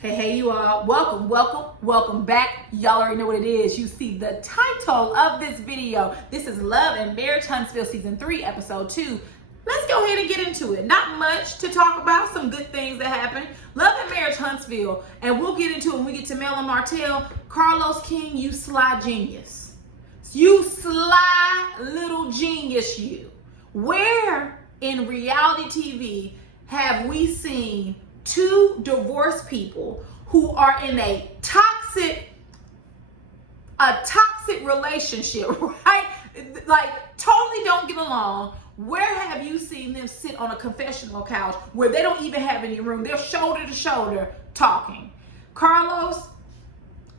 Hey, you all. Welcome back. Y'all already know what it is. You see the title of this video. This is Love and Marriage Huntsville Season 3, Episode 2. Let's go ahead and get into it. Not much to talk about. Some good things that happen. Love and Marriage Huntsville. And we'll get into it when we get to Mel and Martell. Carlos King, you sly genius. You sly little genius, you. Where in reality TV have we seen two divorced people who are in a toxic relationship, right? Like totally don't get along. Where have you seen them sit on a confessional couch where they don't even have any room? They're shoulder to shoulder talking. Carlos,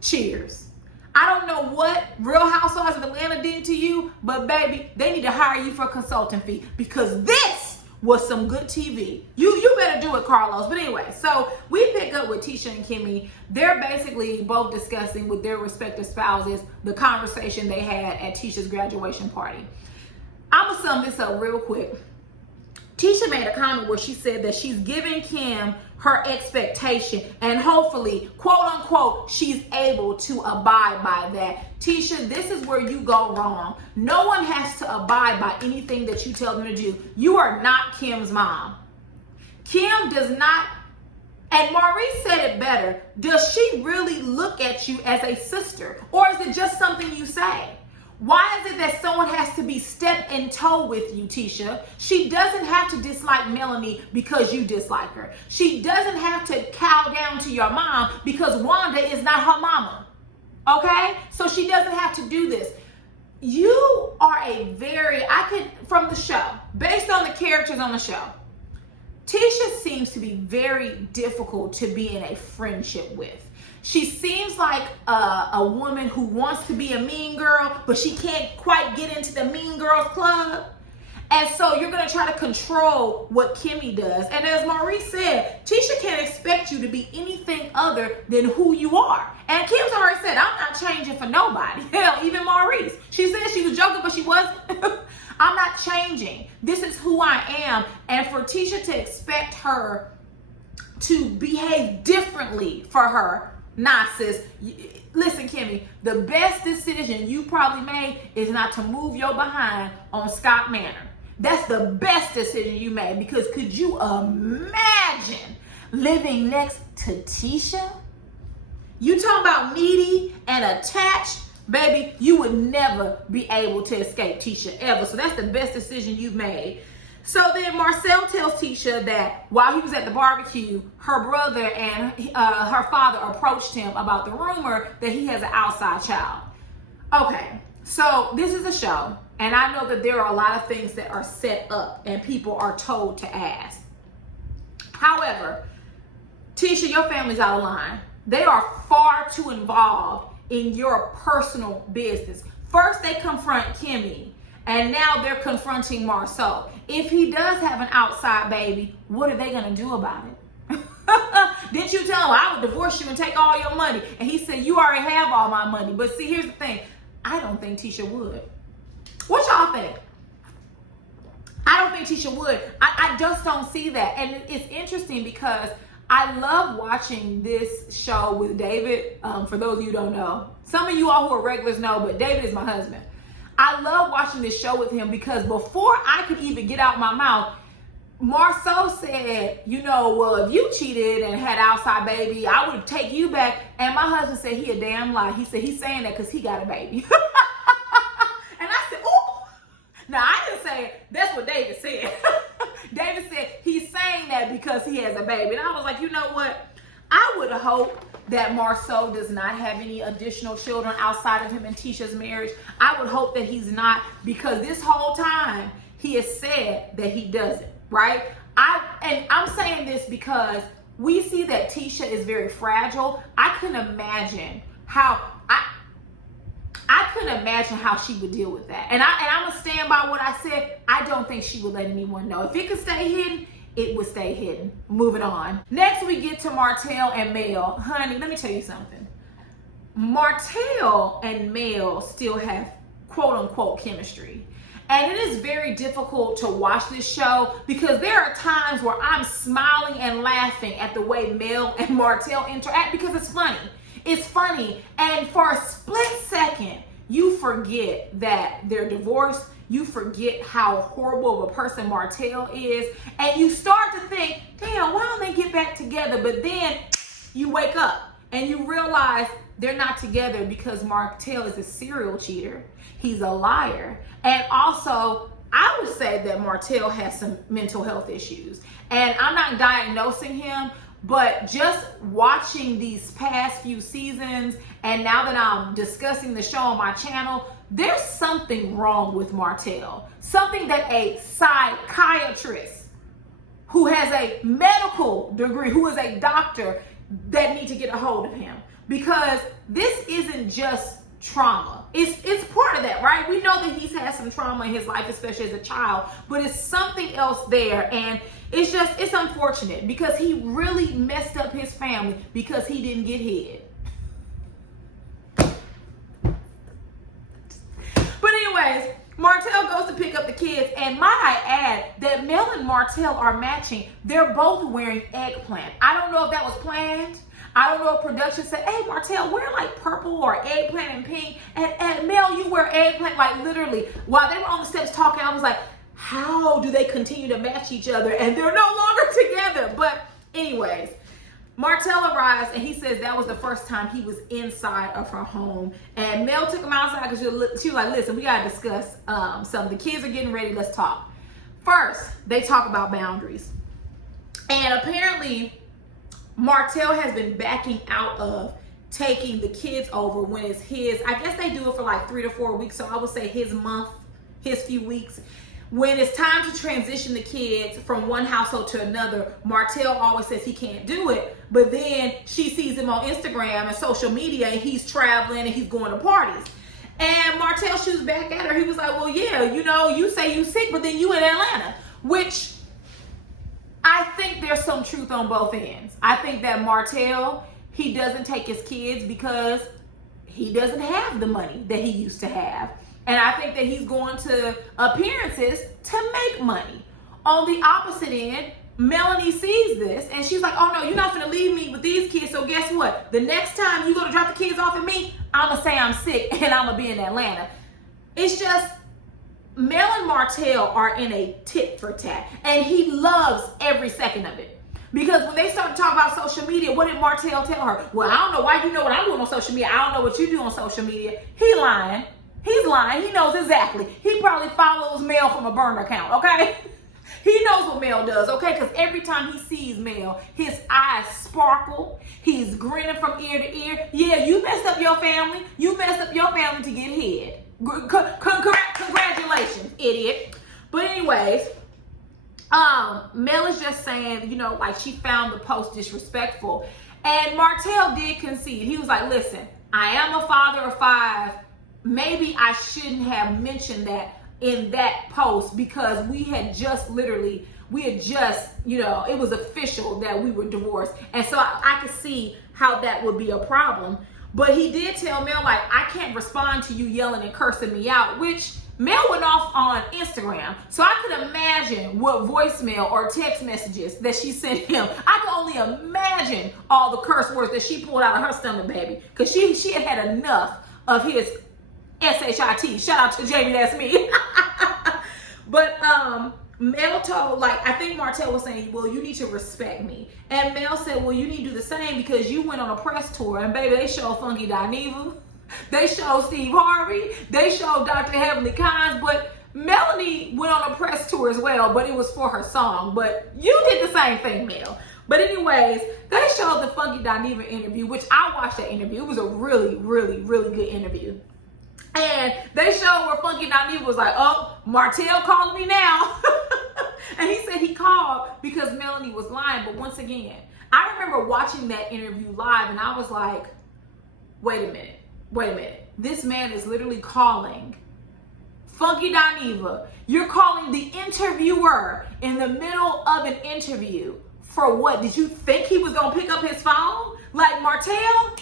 cheers. I don't know what Real Housewives of Atlanta did to you, but baby, they need to hire you for a consulting fee because this was some good TV. You better do it, Carlos. But anyway, so we pick up with Tisha and Kimmy. They're basically both discussing with their respective spouses the conversation they had at Tisha's graduation party. I'm gonna sum this up real quick. Tisha made a comment where she said that she's giving Kim her expectation and hopefully, quote unquote, she's able to abide by that. Tisha, this is where you go wrong. No one has to abide by anything that you tell them to do. You are not Kim's mom. Kim does not, and Maurice said it better, does she really look at you as a sister? Or is it just something you say? Why is it that someone has to be step in toe with you, Tisha? She doesn't have to dislike Melanie because you dislike her. She doesn't have to cow down to your mom because Wanda is not her mama. Okay? So she doesn't have to do this. You are from the show, based on the characters on the show, Tisha seems to be very difficult to be in a friendship with. She seems like a woman who wants to be a mean girl, but she can't quite get into the mean girls club. And so you're going to try to control what Kimmy does. And as Maurice said, Tisha can't expect you to be anything other than who you are. And Kim's already said, I'm not changing for nobody. Hell, even Maurice. She said she was joking, but she wasn't. I'm not changing. This is who I am. And for Tisha to expect her to behave differently for her, nah, sis. Listen, Kimmy, the best decision you probably made is not to move your behind on Scott Manor. That's the best decision you made because could you imagine living next to Tisha? You talking about needy and attached? Baby, you would never be able to escape Tisha ever. So that's the best decision you've made. So then Marcel tells Tisha that while he was at the barbecue, her brother and her father approached him about the rumor that he has an outside child. Okay, so this is a show, and I know that there are a lot of things that are set up and people are told to ask. However, Tisha, your family's out of line. They are far too involved in your personal business. First, they confront Kimmy, and now they're confronting Marceau. If he does have an outside baby, what are they going to do about it? Didn't you tell him I would divorce you and take all your money? And he said, you already have all my money. But see, here's the thing. I don't think Tisha would. What y'all think? I don't think Tisha would. I just don't see that. And it's interesting because I love watching this show with David. For those of you who don't know, some of you all who are regulars know, but David is my husband. I love watching this show with him because before I could even get out my mouth, Marceau said, well, if you cheated and had outside baby, I would take you back. And my husband said, he a damn lie. He said, he's saying that because he got a baby. And I said, ooh. Now, I didn't say it. That's what David said. David said he's saying that because he has a baby. And I was like, you know what? I would hope that Marceau does not have any additional children outside of him and Tisha's marriage. I would hope that he's not, because this whole time he has said that he doesn't, right? I'm saying this because we see that Tisha is very fragile. I couldn't imagine how she would deal with that. And I'm gonna stand by what I said. I don't think she would let anyone know. If it could stay hidden, it would stay hidden. Moving on. Next, we get to Martell and Mel. Honey, let me tell you something. Martell and Mel still have quote unquote chemistry. And it is very difficult to watch this show because there are times where I'm smiling and laughing at the way Mel and Martell interact because it's funny. It's funny. And for a split second, you forget that they're divorced. You forget how horrible of a person Martell is. And you start to think, damn, why don't they get back together? But then you wake up and you realize they're not together because Martell is a serial cheater. He's a liar. And also, I would say that Martell has some mental health issues. And I'm not diagnosing him, but just watching these past few seasons, and now that I'm discussing the show on my channel, there's something wrong with Martell. Something that a psychiatrist who has a medical degree, who is a doctor, that need to get a hold of him. Because this isn't just trauma. It's part of that, right? We know that he's had some trauma in his life, especially as a child, but it's something else there. And it's unfortunate because he really messed up his family because he didn't get head. But anyways, Martell goes to pick up the kids, and might I add that Mel and Martell are matching. They're both wearing eggplant. I don't know if that was planned. I don't know if production said, hey, Martell, wear like purple or eggplant and pink. And Mel, you wear eggplant. Like literally, while they were on the steps talking, I was like, how do they continue to match each other? And they're no longer together. But anyways, Martell arrives and he says that was the first time he was inside of her home. And Mel took him outside because she was like, listen, we got to discuss something. The kids are getting ready. Let's talk. First, they talk about boundaries. And apparently, Martell has been backing out of taking the kids over when it's his. I guess they do it for like 3 to 4 weeks. So I would say his month, his few weeks. When it's time to transition the kids from one household to another, Martell always says he can't do it. But then she sees him on Instagram and social media and he's traveling and he's going to parties. And Martell shoots back at her. He was like, well, yeah, you know, you say you sick, but then you in Atlanta. Which I think there's some truth on both ends. I think that Martell, he doesn't take his kids because he doesn't have the money that he used to have. And I think that he's going to appearances to make money. On the opposite end, Melanie sees this and she's like, oh no, you're not gonna leave me with these kids. So guess what? The next time you go to drop the kids off at me, I'm gonna say I'm sick and I'm gonna be in Atlanta. It's just, Mel and Martell are in a tit for tat and he loves every second of it. Because when they started talking about social media, what did Martell tell her? Well, I don't know why you know what I'm doing on social media. I don't know what you do on social media. He lying. He's lying. He knows exactly. He probably follows Mel from a burner account, okay? He knows what Mel does, okay? Because every time he sees Mel, his eyes sparkle. He's grinning from ear to ear. Yeah, you messed up your family. You messed up your family to get head. Congratulations, idiot. But anyways, Mel is just saying, you know, like she found the post disrespectful. And Martell did concede. He was like, listen, I am a father of 5. Maybe I shouldn't have mentioned that in that post because we had just, you know, it was official that we were divorced. And so I could see how that would be a problem. But he did tell Mel, like, I can't respond to you yelling and cursing me out, which Mel went off on Instagram. So I could imagine what voicemail or text messages that she sent him. I could only imagine all the curse words that she pulled out of her stomach, baby. Because she had enough of his SHIT. Shout out to Jamie, that's me. But Mel told, like, I think Martell was saying, well, you need to respect me. And Mel said, well, you need to do the same because you went on a press tour. And baby, they showed Funky Dineva. They showed Steve Harvey. They showed Dr. Heavenly Kinds. But Melanie went on a press tour as well, but it was for her song. But you did the same thing, Mel. But anyways, they showed the Funky Dineva interview, which I watched that interview. It was a really, really, really good interview. And they showed where Funky Dineva was like, oh, Martell calling me now. And he said he called because Melanie was lying. But once again, I remember watching that interview live and I was like, wait a minute. This man is literally calling Funky Dineva. You're calling the interviewer in the middle of an interview for what? Did you think he was going to pick up his phone? Like Martell,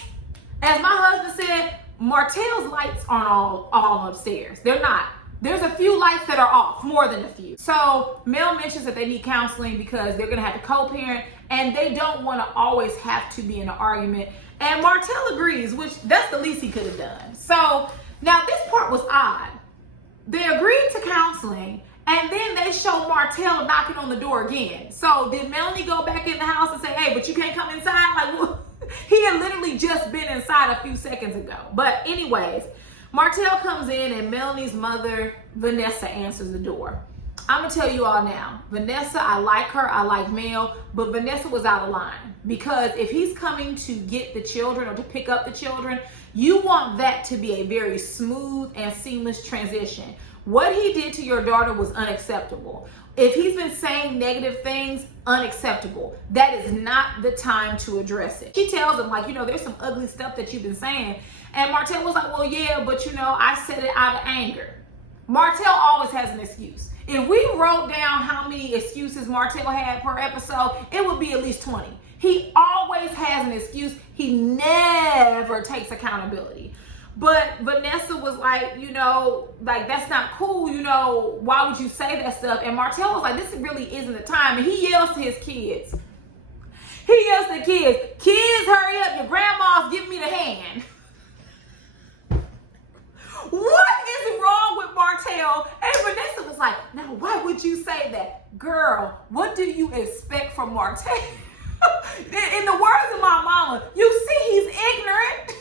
as my husband said, Martell's lights aren't all upstairs. They're not. There's a few lights that are off, more than a few. So Mel mentions that they need counseling because they're gonna have to co-parent and they don't wanna always have to be in an argument. And Martell agrees, which that's the least he could have done. So now this part was odd. They agreed to counseling and then they show Martell knocking on the door again. So did Melanie go back in the house and say, hey, but you can't come inside? Like, well, he had literally just been inside a few seconds ago. But anyways, Martell comes in and Melanie's mother, Vanessa, answers the door. I'm gonna tell you all now, Vanessa, I like her, I like Mel, but Vanessa was out of line because if he's coming to get the children or to pick up the children, you want that to be a very smooth and seamless transition. What he did to your daughter was unacceptable. If he's been saying negative things, unacceptable. That is not the time to address it. She tells him, like, you know, there's some ugly stuff that you've been saying. And Martell was like, well, yeah, but you know, I said it out of anger. Martell always has an excuse. If we wrote down how many excuses Martell had per episode, it would be at least 20. He always has an excuse. He never takes accountability. But Vanessa was like, you know, like, that's not cool. You know, why would you say that stuff? And Martell was like, this really isn't the time. And he yells to his kids. He yells to the kids, kids, hurry up. Your grandma's giving me the hand. What is wrong with Martell? And Vanessa was like, now why would you say that? Girl, what do you expect from Martell? In the words of my mama, you see he's ignorant.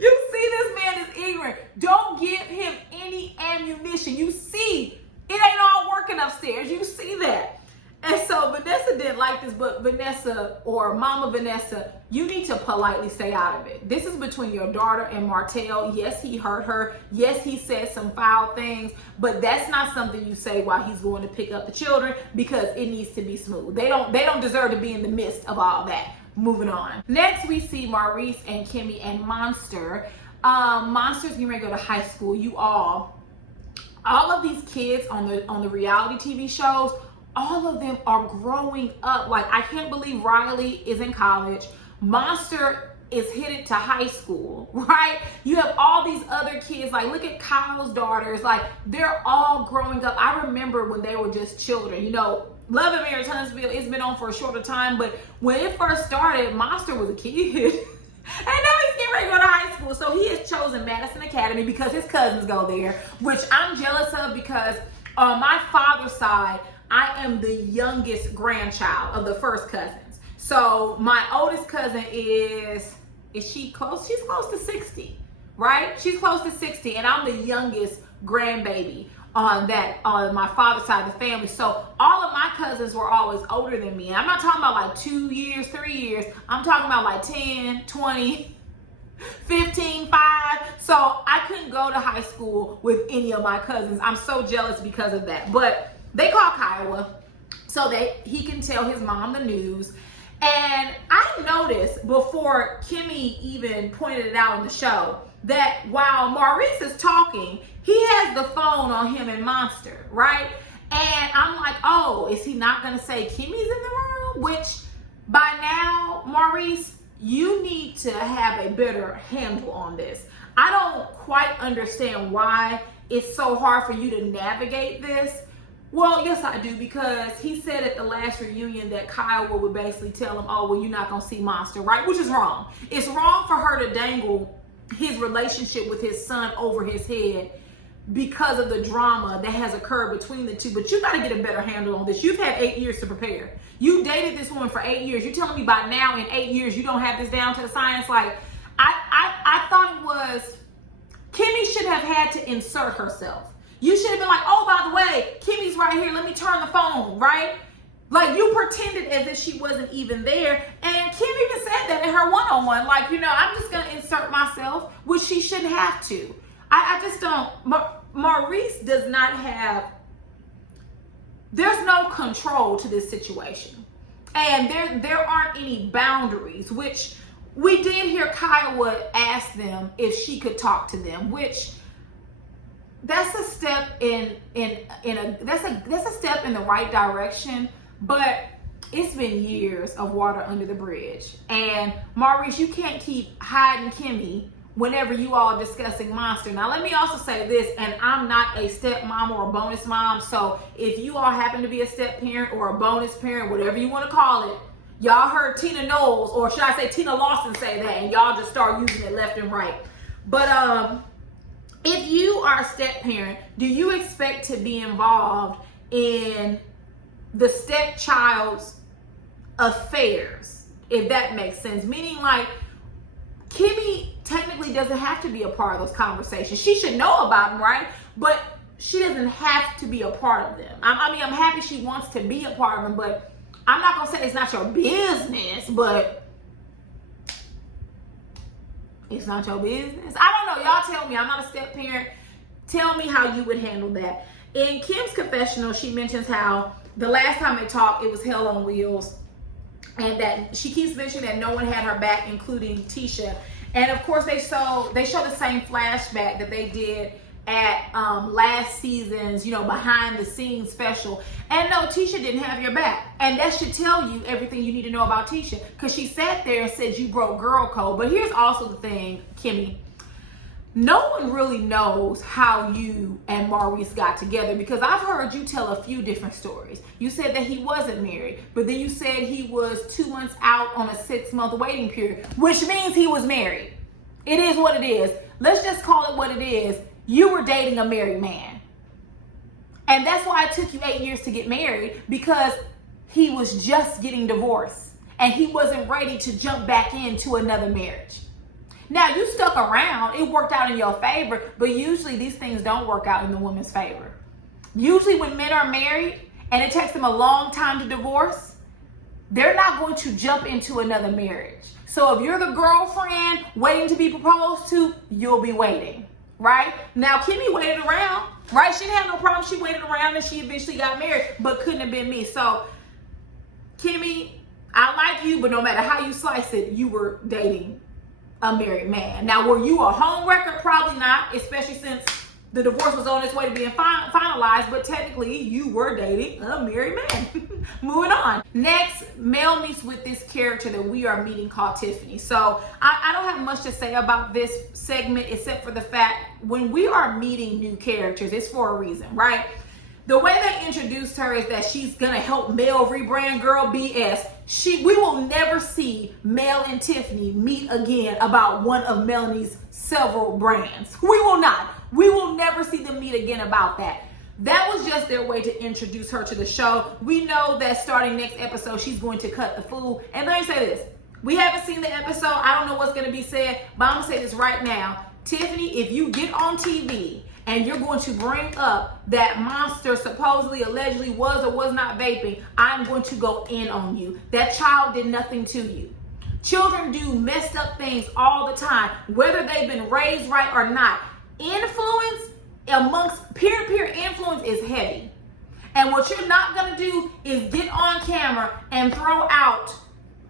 You see this man is ignorant. Don't give him any ammunition. You see, it ain't all working upstairs. You see that. And so Vanessa didn't like this, but Vanessa, or Mama Vanessa, you need to politely stay out of it. This is between your daughter and Martell. Yes, he hurt her. Yes, he said some foul things, but that's not something you say while he's going to pick up the children because it needs to be smooth. They don't deserve to be in the midst of all that. Moving on. Next, we see Maurice and Kimmy and Monster. Monster's getting ready to go to high school. You all of these kids on the reality TV shows, all of them are growing up. Like, I can't believe Riley is in college. Monster is headed to high school, right? You have all these other kids. Like, look at Kyle's daughters. Like, they're all growing up. I remember when they were just children. You know, Love and Marriage Huntsville, it's been on for a shorter time, but when it first started, Monster was a kid. And now he's getting ready to go to high school. So he has chosen Madison Academy because his cousins go there, which I'm jealous of because on my father's side, I am the youngest grandchild of the first cousins. So my oldest cousin is she close? She's close to 60, right? She's close to 60, and I'm the youngest grandbaby on my father's side of the family. So all of my cousins were always older than me. And I'm not talking about like 2 years, 3 years. I'm talking about like 10, 20, 15, 5. So I couldn't go to high school with any of my cousins. I'm so jealous because of that. But they call Kiowa so that he can tell his mom the news. And I noticed before Kimmy even pointed it out on the show that while Maurice is talking, he has the phone on him and Monster, right? And I'm like, oh, is he not going to say Kimmy's in the room? Which by now, Maurice, you need to have a better handle on this. I don't quite understand why it's so hard for you to navigate this. Well, yes, I do, because he said at the last reunion that Kiowa would basically tell him, oh, well, you're not going to see Monster, right? Which is wrong. It's wrong for her to dangle his relationship with his son over his head because of the drama that has occurred between the two. But you got to get a better handle on this. You've had 8 years to prepare. You dated this woman for 8 years. You're telling me by now in 8 years you don't have this down to the science? Like, I thought it was, Kimmy should have had to insert herself. You should have been like, oh, by the way, Kimmy's right here. Let me turn the phone, right? Like, you pretended as if she wasn't even there. And Kim even said that in her one-on-one. Like, you know, I'm just going to insert myself, which she shouldn't have to. I just don't. Maurice does not have, there's no control to this situation. And there aren't any boundaries, which we did hear Kiowa ask them if she could talk to them, which that's a step that's a step in the right direction, but it's been years of water under the bridge. And Maurice, you can't keep hiding Kimmy whenever you all are discussing Monster. Now, let me also say this, and I'm not a stepmom or a bonus mom, so if you all happen to be a step parent or a bonus parent, whatever you want to call it, y'all heard Tina Knowles, or should I say Tina Lawson, say that, and y'all just start using it left and right. But if you are a step parent, do you expect to be involved in the stepchild's affairs, if that makes sense? Meaning, like, Kimmy technically doesn't have to be a part of those conversations. She should know about them, right? But she doesn't have to be a part of them. I mean, I'm happy she wants to be a part of them, but I'm not going to say it's not your business, but it's not your business. I don't know. Y'all tell me. I'm not a step parent. Tell me how you would handle that. In Kim's confessional, she mentions how the last time they talked, it was hell on wheels. And that she keeps mentioning that no one had her back, including Tisha. And of course, they show the same flashback that they did at last season's, behind the scenes special. And no, Tisha didn't have your back. And that should tell you everything you need to know about Tisha, because she sat there and said you broke girl code. But here's also the thing, Kimmy. No one really knows how you and Maurice got together, because I've heard you tell a few different stories. You said that he wasn't married, but then you said he was 2 months out on a 6-month waiting period, which means he was married. It is what it is. Let's just call it what it is. You were dating a married man. And that's why it took you 8 years to get married, because he was just getting divorced and he wasn't ready to jump back into another marriage. Now, you stuck around. It worked out in your favor, but usually these things don't work out in the woman's favor. Usually when men are married and it takes them a long time to divorce, they're not going to jump into another marriage. So if you're the girlfriend waiting to be proposed to, you'll be waiting, right? Now, Kimmy waited around, right? She didn't have no problem. She waited around and she eventually got married, but couldn't have been me. So, Kimmy, I like you, but no matter how you slice it, you were dating a married man. Now, were you a home wrecker? Probably not, especially since the divorce was on its way to being finalized, but technically you were dating a married man. Moving on. Next, Mel meets with this character that we are meeting called Tiffany. So I don't have much to say about this segment, except for the fact when we are meeting new characters, it's for a reason, right? The way they introduced her is that she's gonna help Mel rebrand. Girl, BS. We will never see Mel and Tiffany meet again about one of Melanie's several brands. We will not. We will never see them meet again about that. That was just their way to introduce her to the show. We know that starting next episode, she's going to cut the fool. And let me say this. We haven't seen the episode. I don't know what's going to be said, but I'm going to say this right now. Tiffany, if you get on TV and you're going to bring up that Monster supposedly, allegedly was or was not vaping, I'm going to go in on you. That child did nothing to you. Children do messed up things all the time, whether they've been raised right or not. Influence amongst peer-to-peer influence is heavy. And what you're not going to do is get on camera and throw out,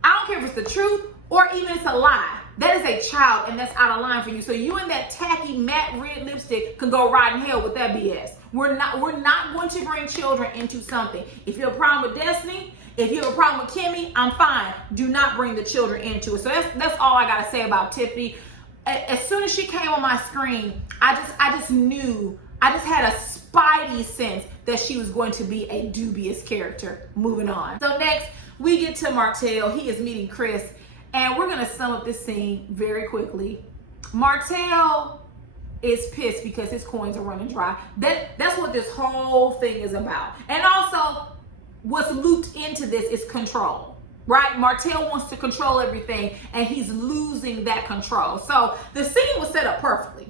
I don't care if it's the truth or even it's a lie. That is a child, and that's out of line for you. So you and that tacky matte red lipstick can go right in hell with that BS. We're not going to bring children into something. If you have a problem with Destiny, if you have a problem with Kimmy, I'm fine. Do not bring the children into it. So that's all I gotta say about Tiffany. As soon as she came on my screen, I just knew, I just had a spidey sense that she was going to be a dubious character. Moving on. So next, we get to Martell. He is meeting Chris. And we're going to sum up this scene very quickly. Martell is pissed because his coins are running dry. That's what this whole thing is about. And also, what's looped into this is control, right? Martell wants to control everything, and he's losing that control. So the scene was set up perfectly.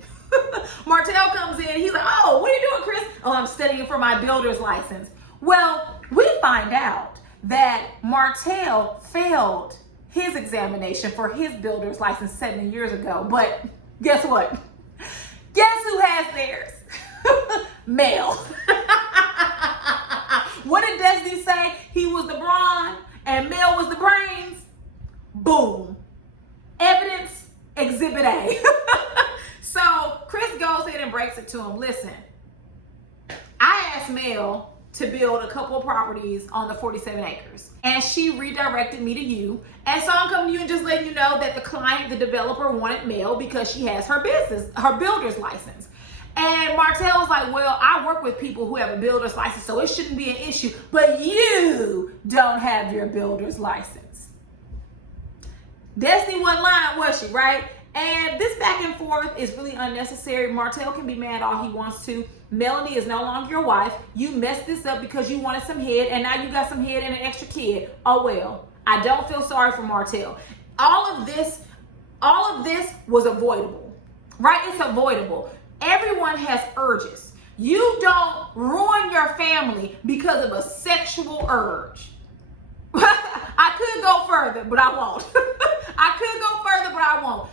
Martell comes in. He's like, oh, what are you doing, Chris? Oh, I'm studying for my builder's license. Well, we find out that Martell failed his examination for his builder's license 7 years ago. But guess what? Guess who has theirs? Mel. What did Destiny say? He was the brawn and Mel was the brains. Boom. Evidence, exhibit A. So Chris goes in and breaks it to him. Listen, I asked Mel to build a couple of properties on the 47 acres. And she redirected me to you. And so I'm coming to you and just letting you know that the client, the developer, wanted Mel because she has her business, her builder's license. And Martell was like, well, I work with people who have a builder's license, so it shouldn't be an issue. But you don't have your builder's license. Destiny wasn't lying, was she, right? And this back and forth is really unnecessary. Martell can be mad all he wants to. Melanie is no longer your wife. You messed this up because you wanted some head, and now you got some head and an extra kid. Oh well. I don't feel sorry for Martell. All of this was avoidable, right? It's avoidable. Everyone has urges. You don't ruin your family because of a sexual urge. I could go further, but I won't. I could go further, but I won't.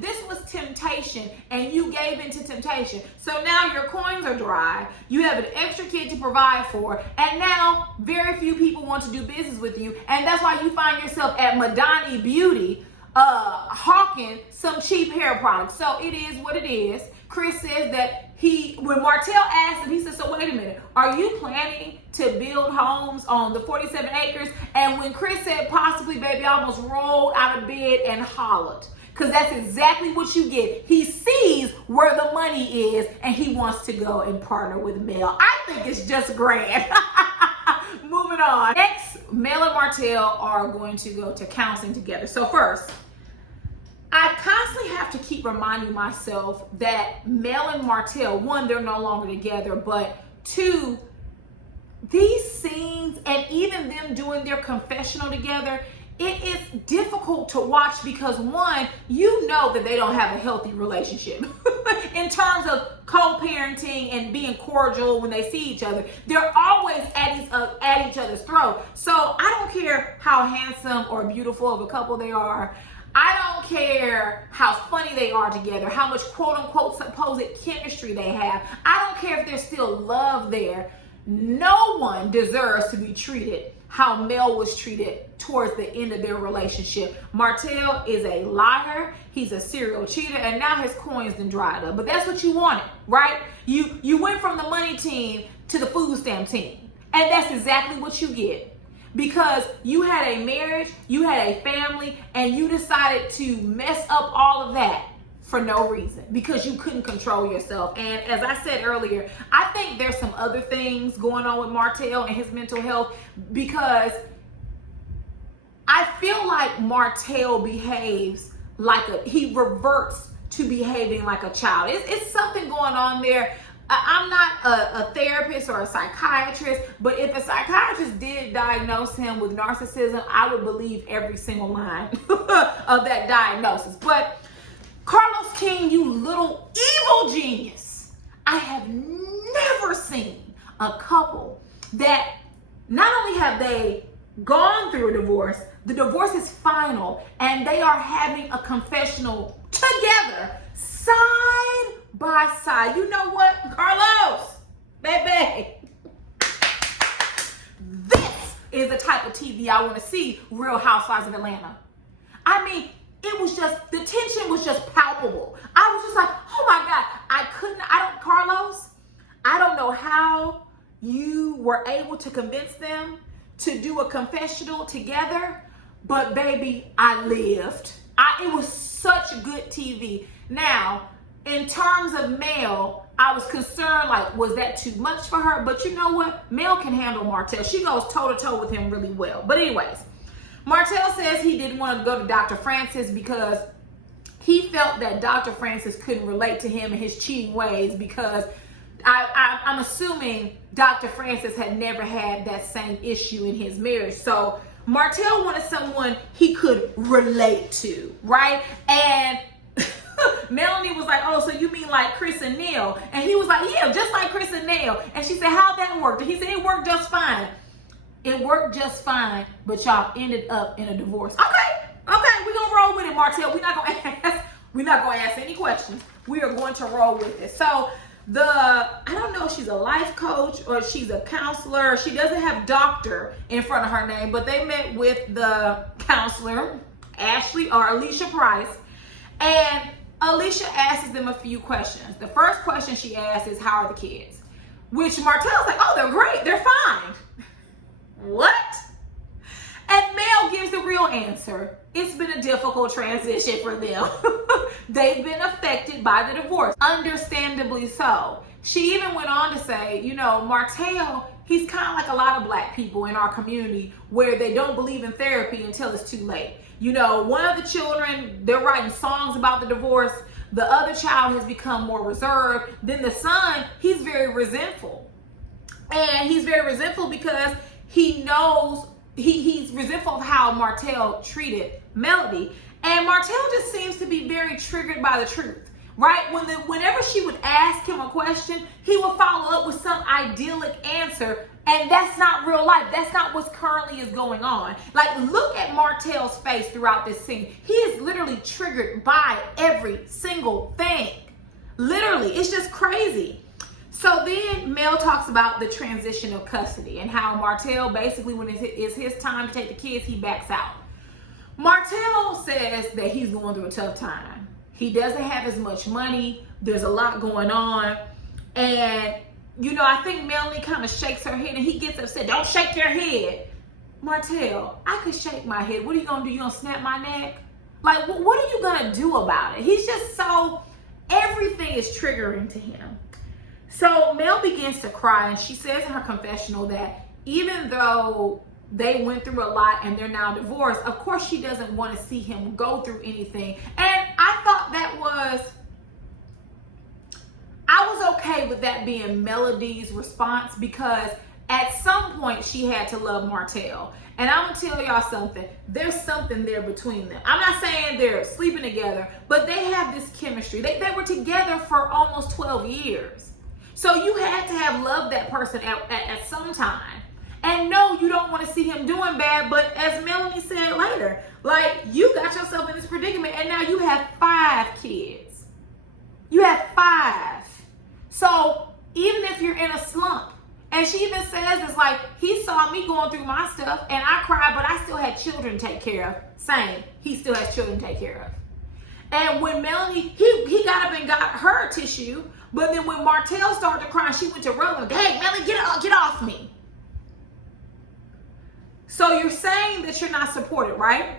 This was temptation, and you gave into temptation. So now your coins are dry. You have an extra kid to provide for, and now very few people want to do business with you, and that's why you find yourself at Madani Beauty, hawking some cheap hair products. So it is what it is. Chris says that when Martell asked him, he said, so wait a minute, are you planning to build homes on the 47 acres? And when Chris said possibly, baby, I almost rolled out of bed and hollered. Because that's exactly what you get. He sees where the money is, and he wants to go and partner with Mel. I think it's just grand. Moving on. Next, Mel and Martell are going to go to counseling together. So first, I constantly have to keep reminding myself that Mel and Martell, one, they're no longer together, but two, these scenes and even them doing their confessional together, it is difficult to watch because one, you know that they don't have a healthy relationship in terms of co-parenting and being cordial when they see each other. They're always at each other's throat. So I don't care how handsome or beautiful of a couple they are. I don't care how funny they are together, how much quote unquote supposed chemistry they have. I don't care if there's still love there. No one deserves to be treated how Mel was treated towards the end of their relationship. Martell is a liar. He's a serial cheater, and now his coins done dried up. But that's what you wanted, right? You went from the money team to the food stamp team, and that's exactly what you get. Because you had a marriage, you had a family, and you decided to mess up all of that for no reason because you couldn't control yourself. And as I said earlier, I think there's some other things going on with Martell and his mental health, because I feel like Martell behaves like he reverts to behaving like a child. It's something going on there. I'm not a therapist or a psychiatrist, but if a psychiatrist did diagnose him with narcissism, I would believe every single line of that diagnosis. But Carlos King, you little evil genius. I have never seen a couple that not only have they gone through a divorce, the divorce is final, and they are having a confessional together, side by side. You know what, Carlos, baby, this is the type of TV I want to see, Real Housewives of Atlanta. I mean, it was just, the tension was just palpable. I was just like, oh my God, Carlos, I don't know how you were able to convince them to do a confessional together, but baby, I lived. It was such good TV. Now, in terms of Mel, I was concerned, like, was that too much for her? But you know what? Mel can handle Martell. She goes toe-to-toe with him really well. But anyways, Martell says he didn't want to go to Dr. Francis because he felt that Dr. Francis couldn't relate to him and his cheating ways, because I'm assuming Dr. Francis had never had that same issue in his marriage. So Martell wanted someone he could relate to, right? And Melanie was like, oh, so you mean like Chris and Neil? And he was like, yeah, just like Chris and Neil. And she said, how'd that work? And he said, it worked just fine. It worked just fine, but y'all ended up in a divorce. Okay, we're gonna roll with it, Martell. We're not gonna ask any questions. We are going to roll with it. So I don't know if she's a life coach or she's a counselor. She doesn't have doctor in front of her name, but they met with the counselor, Ashley or Alicia Price, and Alicia asks them a few questions. The first question she asks is, how are the kids? Which Martell's like, oh, they're great, they're fine. What? And Mel gives the real answer. It's been a difficult transition for them. They've been affected by the divorce, understandably so. She even went on to say, you know, Martell, he's kind of like a lot of black people in our community where they don't believe in therapy until it's too late. You know, one of the children, they're writing songs about the divorce. The other child has become more reserved. Then the son, he's very resentful. And he's very resentful because he knows, he's resentful of how Martell treated Melody. And Martell just seems to be very triggered by the truth. Right? Whenever she would ask him a question, he would follow up with some idyllic answer. And that's not real life. That's not what's currently is going on. Like, look at Martell's face throughout this scene. He is literally triggered by every single thing. Literally. It's just crazy. So then Mel talks about the transition of custody and how Martell basically, when it's his time to take the kids, he backs out. Martell says that he's going through a tough time. He doesn't have as much money. There's a lot going on. And, you know, I think Melanie kind of shakes her head and he gets upset. Don't shake your head. Martell, I could shake my head. What are you going to do? You going to snap my neck? Like, what are you going to do about it? He's just so, everything is triggering to him. So Mel begins to cry and she says in her confessional that even though they went through a lot and they're now divorced, of course she doesn't want to see him go through anything. And I thought that I was okay with that being Melody's response, because at some point she had to love Martell. And I'm gonna tell y'all something, there's something there between them. I'm not saying they're sleeping together, but they have this chemistry. They were together for almost 12 years. So you had to have loved that person at some time. And no, you don't want to see him doing bad, but as Melanie said later, like, you got yourself in this predicament and now you have 5 kids. You have 5. So even if you're in a slump, and she even says it's like, he saw me going through my stuff and I cried, but I still had children to take care of. Same, he still has children to take care of. And when Melanie, he got up and got her tissue, but then when Martell started to cry, she went to rub him. Hey, Melanie, get off me. So you're saying that you're not supported, right?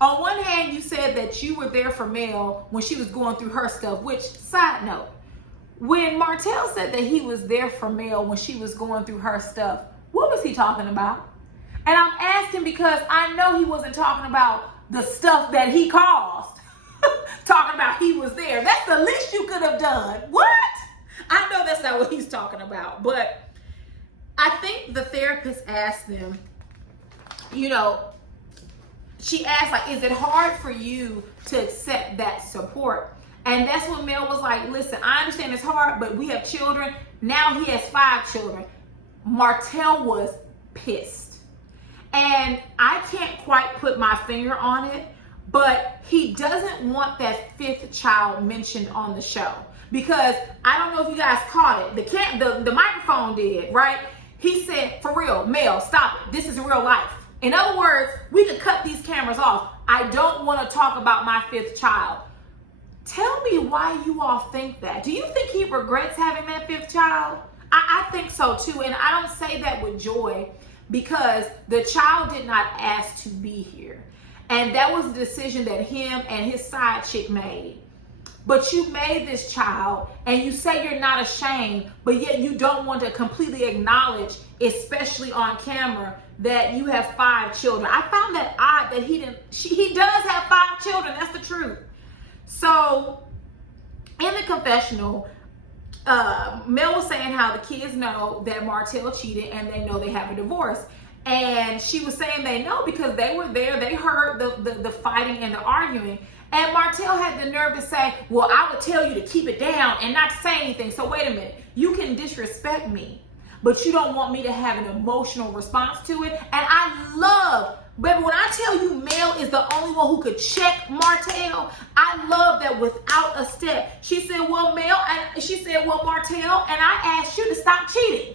On one hand, you said that you were there for Mel when she was going through her stuff, which, side note, when Martell said that he was there for Mel when she was going through her stuff, what was he talking about? And I'm asking because I know he wasn't talking about the stuff that he caused. Talking about he was there. That's the least you could have done. What? I know that's not what he's talking about. But I think the therapist asked them, you know, she asked, like, is it hard for you to accept that support? And that's when Mel was like, listen, I understand it's hard, but we have children. Now he has 5 children. Martell was pissed. And I can't quite put my finger on it, but he doesn't want that 5th child mentioned on the show. Because I don't know if you guys caught it. The microphone did, right? He said, for real, Mel, stop it. This is real life. In other words, we could cut these cameras off. I don't want to talk about my 5th child. Tell me why you all think that. Do you think he regrets having that 5th child? I think so too. And I don't say that with joy, because the child did not ask to be here. And that was the decision that him and his side chick made. But you made this child and you say you're not ashamed, but yet you don't want to completely acknowledge, especially on camera, that you have 5 children. I found that odd that he does have 5 children. That's the truth. So in the confessional, Mel was saying how the kids know that Martell cheated and they know they have a divorce. And she was saying they know because they were there. They heard the fighting and the arguing. And Martell had the nerve to say, well, I would tell you to keep it down and not say anything. So wait a minute. You can disrespect me, but you don't want me to have an emotional response to it. And I love, baby, when I tell you Mel is the only one who could check Martell, I love that without a step. She said, well, Mel, and she said, well, Martell, and I asked you to stop cheating.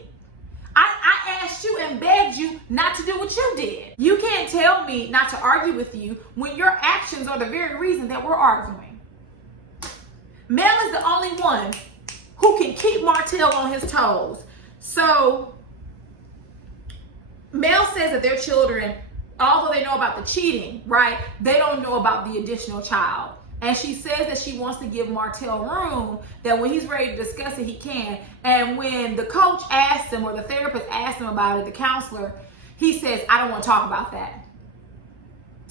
I asked you and begged you not to do what you did. You can't tell me not to argue with you when your actions are the very reason that we're arguing. Mel is the only one who can keep Martell on his toes. So Mel says that their children, although they know about the cheating, right, they don't know about the additional child. And she says that she wants to give Martell room, that when he's ready to discuss it, he can. And when the coach asked him, or the therapist asked him about it, the counselor, he says, I don't want to talk about that.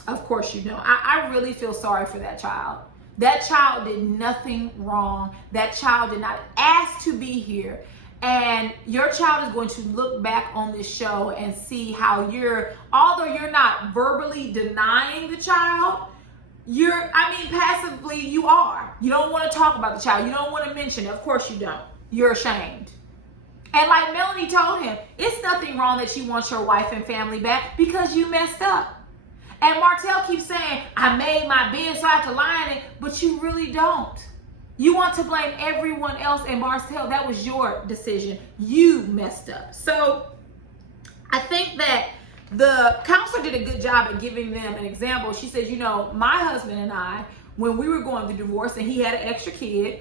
Of course you don't. I really feel sorry for that child. That child did nothing wrong. That child did not ask to be here. And your child is going to look back on this show and see how although you're not verbally denying the child, passively you are. You don't want to talk about the child. You don't want to mention it. Of course you don't. You're ashamed. And like Melanie told him, it's nothing wrong that you want your wife and family back because you messed up. And Martell keeps saying, I made my bed so I have to lie in it, but you really don't. You want to blame everyone else, and Martell, that was your decision. You messed up. So I think that the counselor did a good job at giving them an example. She says, my husband and I, when we were going through divorce and he had an extra kid,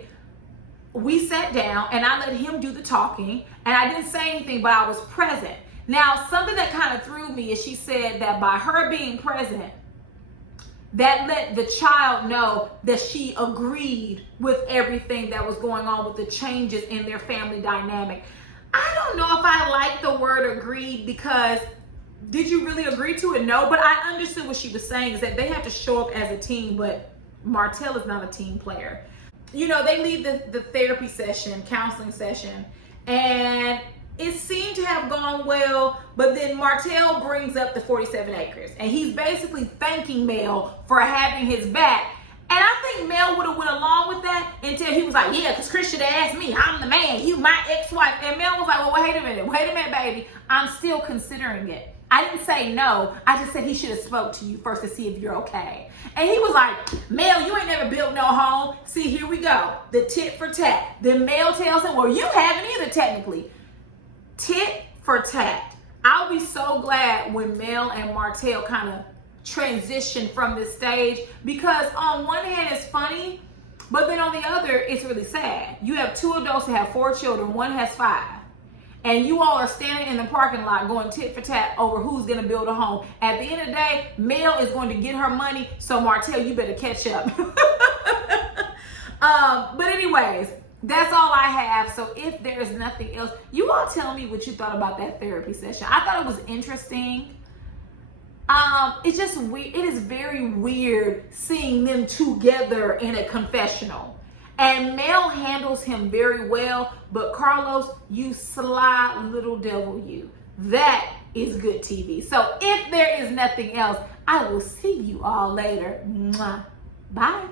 we sat down and I let him do the talking, and I didn't say anything, but I was present. Now, something that kind of threw me is she said that by her being present, that let the child know that she agreed with everything that was going on with the changes in their family dynamic. I don't know if I like the word agreed, because did you really agree to it? No, but I understood what she was saying is that they have to show up as a team, but Martell is not a team player. They leave the therapy session, counseling session, and it seemed to have gone well, but then Martell brings up the 47 acres, and he's basically thanking Mel for having his back. And I think Mel would have went along with that until he was like, yeah, because Chris should have asked me. I'm the man. You my ex-wife. And Mel was like, well, wait a minute, baby. I'm still considering it. I didn't say no. I just said he should have spoke to you first to see if you're okay. And he was like, Mel, you ain't never built no home. See, here we go. The tit for tat. Then Mel tells him, well, you haven't either technically. Tit for tat. I'll be so glad when Mel and Martell kind of transition from this stage, because on one hand it's funny, but then on the other it's really sad. You have two adults that have 4 children, one has 5, and you all are standing in the parking lot going tit for tat over who's going to build a home. At the end of the day, Mel is going to get her money, so Martell, you better catch up. But anyways, that's all I have. So if there's nothing else, you all tell me what you thought about that therapy session. I thought it was interesting. It's just weird. It is very weird seeing them together in a confessional. And Mel handles him very well, but Carlos, you sly little devil, you. That is good TV. So if there is nothing else, I will see you all later. Mwah. Bye.